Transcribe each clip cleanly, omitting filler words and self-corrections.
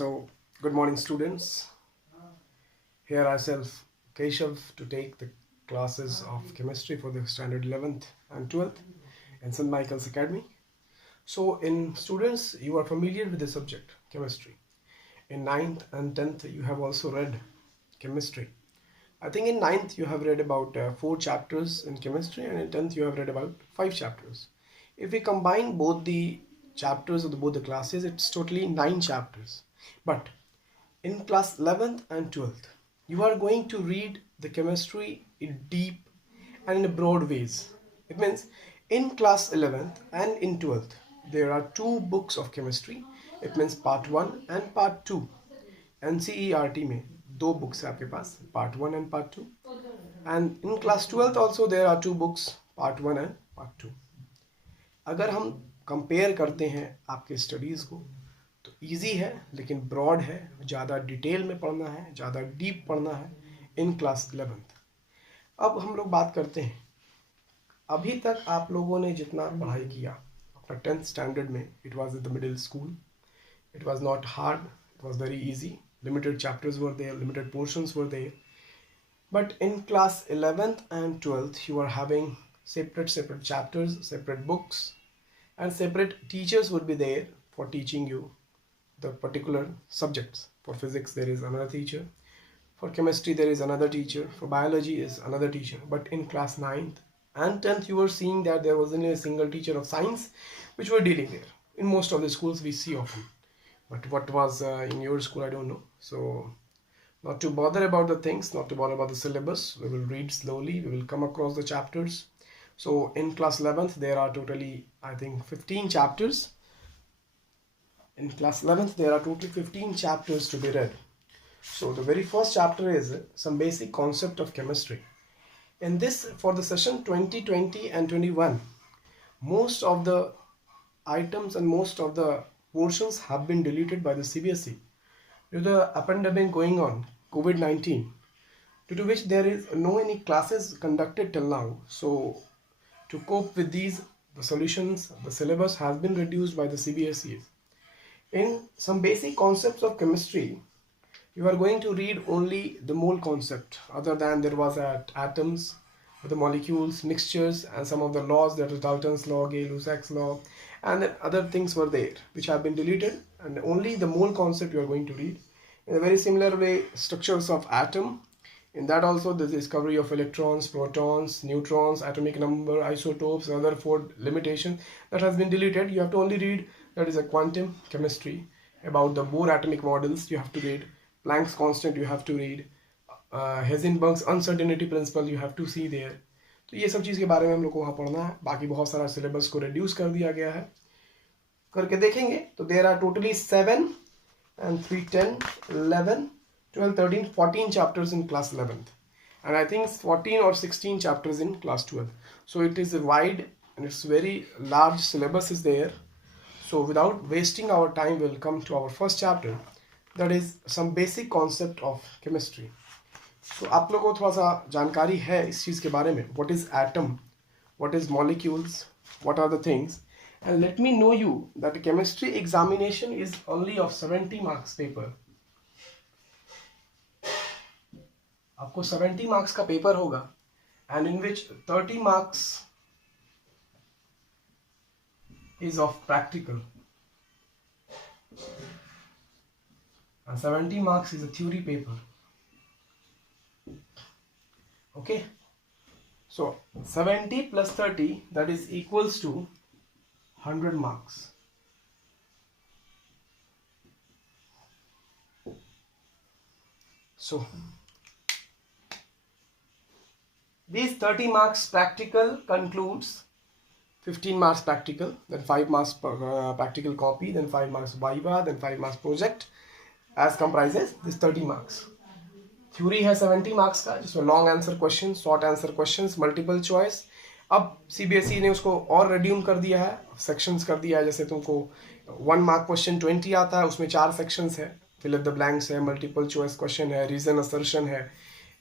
So, good morning, students. Here ourselves, Keshav, to take the classes of chemistry for the standard 11th and 12th in St. Michael's Academy. So, in students, you are familiar with the subject chemistry. In 9th and 10th, you have also read chemistry. I think in 9th, you have read about 4 chapters in chemistry, and in 10th, you have read about 5 chapters. If we combine both the chapters of both the classes, it's totally 9 chapters. But in class 11th and 12th, you are going to read the chemistry in deep and in broad ways. It means in class 11th and in 12th, there are 2 books of chemistry. It means part 1 and part 2. NCERT में 2 books है आपके पास, part 1 and part 2. And in class 12th also there are 2 books, part 1 and part 2. अगर हम compare करते हैं आपके studies को तो इजी है, लेकिन ब्रॉड है, ज़्यादा डिटेल में पढ़ना है, ज़्यादा डीप पढ़ना है इन क्लास 11th. अब हम लोग बात करते हैं, अभी तक आप लोगों ने जितना पढ़ाई किया अपना 10th स्टैंडर्ड में, it was in the middle school, it was not hard, it was very easy, limited chapters were there, limited portions were there. But in class 11th and 12th, you are having separate chapters, separate books, and separate teachers would be there for teaching you the particular subjects. For physics, there is another teacher. For chemistry, there is another teacher. For biology, is another teacher. But in class 9th and 10th, you were seeing that there wasn't a single teacher of science which were dealing there. In most of the schools, we see often. But what was in your school, I don't know. So, not to bother about the things, not to bother about the syllabus. We will read slowly. We will come across the chapters. So, in class 11th, there are totally, I think, 15 chapters. In class 11th, there are totally 15 chapters to be read. So, the very first chapter is some basic concept of chemistry. In this, for the session 2020 and 21, most of the items and most of the portions have been deleted by the CBSE due to the pandemic going on, COVID-19, due to which there is no any classes conducted till now. So to cope with these, the solutions, the syllabus has been reduced by the CBSE. In some basic concepts of chemistry, you are going to read only the mole concept, other than there was atoms, the molecules, mixtures, and some of the laws, that is Dalton's law, Gay-Lussac's law, and then other things were there which have been deleted, and only the mole concept you are going to read. In a very similar way, structures of atom, in that also the discovery of electrons, protons, neutrons, atomic number, isotopes, other 4 limitations that has been deleted. You have to only read, that is a quantum chemistry, about the Bohr atomic models you have to read, Planck's constant you have to read, Heisenberg's uncertainty principle you have to see there. तो ये सब चीज़ के बारे में हम लोग को वहाँ पढ़ना है. बाकी बहुत सारा सिलेबस को रिड्यूस कर दिया गया है, करके देखेंगे तो there are totally 7 and 3 10 11 12 13 14 chapters in class 11th, and I think 14 or 16 chapters in class 12. So it is a wide and it's very large syllabus is there. So without wasting our time, we'll come to our first chapter, that is some basic concept of chemistry. So आप लोगों को थोड़ा सा जानकारी है इस चीज़ के बारे में, what is atom, what is molecules, what are the things. And let me know you that the chemistry examination is only of 70 marks paper. आपको 70 marks का पेपर होगा, and in which 30 marks is of practical and 70 marks is a theory paper. Okay, so 70 plus 30, that is equals to 100 marks. So these 30 marks practical concludes 15 marks practical, then 5 marks practical copy, then 5 marks viva, then 5 marks project, as comprises this 30 marks. Theory है 70 marks का, जिसमें long answer question, short answer questions, multiple choice. अब CBSE ने उसको और redeem कर दिया है, सेक्शंस कर दिया है. जैसे तुमको 1 मार्क क्वेश्चन 20 आता है, उसमें 4 सेक्शंस है, फिल इन द ब्लैंक्स है, मल्टीपल चॉइस क्वेश्चन है, रीजन असर्शन है.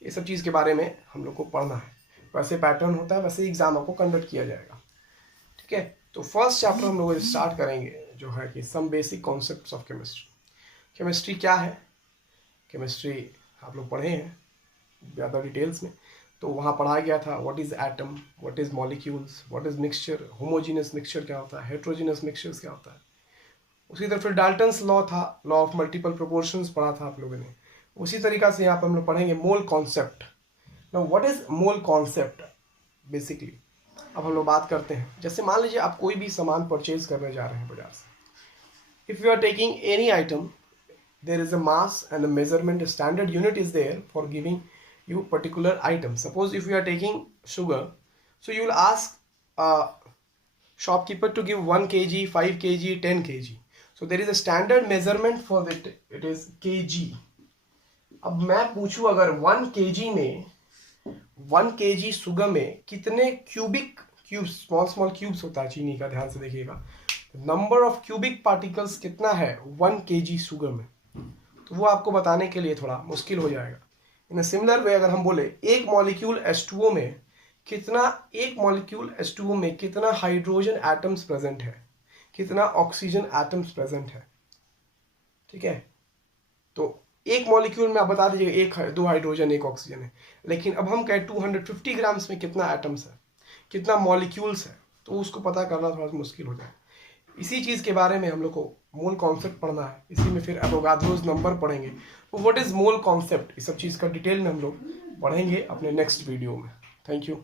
ये सब चीज़ के बारे में हम लोग को पढ़ना है. वैसे पैटर्न होता है, वैसे एग्जाम आपको कंडक्ट किया जाएगा. ठीक है, तो फर्स्ट चैप्टर हम लोग स्टार्ट करेंगे जो है कि some basic concepts of chemistry. Chemistry क्या है, केमिस्ट्री आप लोग पढ़े हैं ज़्यादा डिटेल्स में, तो वहाँ पढ़ाया गया था what is atom, what is molecules, what is mixture, homogeneous mixture क्या होता है, हेट्रोजीनियस मिक्सचर्स क्या होता है। उसी तरह फिर डाल्टन्स लॉ था, लॉ ऑफ मल्टीपल प्रोपोर्शंस पढ़ा था आप लोगों ने। उसी तरीका से यहाँ पर हम लोग पढ़ेंगे mole concept. Now what is mole concept basically. अब हम लोग बात करते हैं, जैसे मान लीजिए आप कोई भी सामान परचेज करने जा रहे हैं बाजार से। If you are taking any item, there is a mass and a measurement standard unit is there for giving you particular item. Suppose if you are taking sugar, so you will ask a shopkeeper to give 1 kg, 5 kg, 10 kg. So there is a standard measurement for it, it is kg. अब मैं पूछूं अगर 1 kg में 1 kg sugar में कितने cubic cubes, small small cubes होता है चीनी का, ध्यान से देखिएगा, नंबर ऑफ क्यूबिक पार्टिकल्स कितना है 1 kg शुगर में, तो वो आपको बताने के लिए थोड़ा मुश्किल हो जाएगा। इन सिमिलर वे अगर हम बोले एक मॉलिक्यूल H2O में कितना, एक मॉलिक्यूल H2O में कितना हाइड्रोजन एटम्स प्रेजेंट है, कितना ऑक्सीजन एटम्स प्रेजेंट है, ठीक है, तो एक मॉलिक्यूल में आप बता दीजिए एक है, 2 हाइड्रोजन 1 ऑक्सीजन है। लेकिन अब हम कहें 250 ग्राम्स में कितना एटम्स है, कितना मॉलिक्यूल्स है, तो उसको पता करना थोड़ा सा मुश्किल हो जाए। इसी चीज़ के बारे में हम लोग को मोल कॉन्सेप्ट पढ़ना है। इसी में फिर एवोगाड्रोस नंबर पढ़ेंगे, तो व्हाट इज मोल कॉन्सेप्ट, इस सब चीज़ का डिटेल में हम लोग पढ़ेंगे अपने नेक्स्ट वीडियो में। Thank you.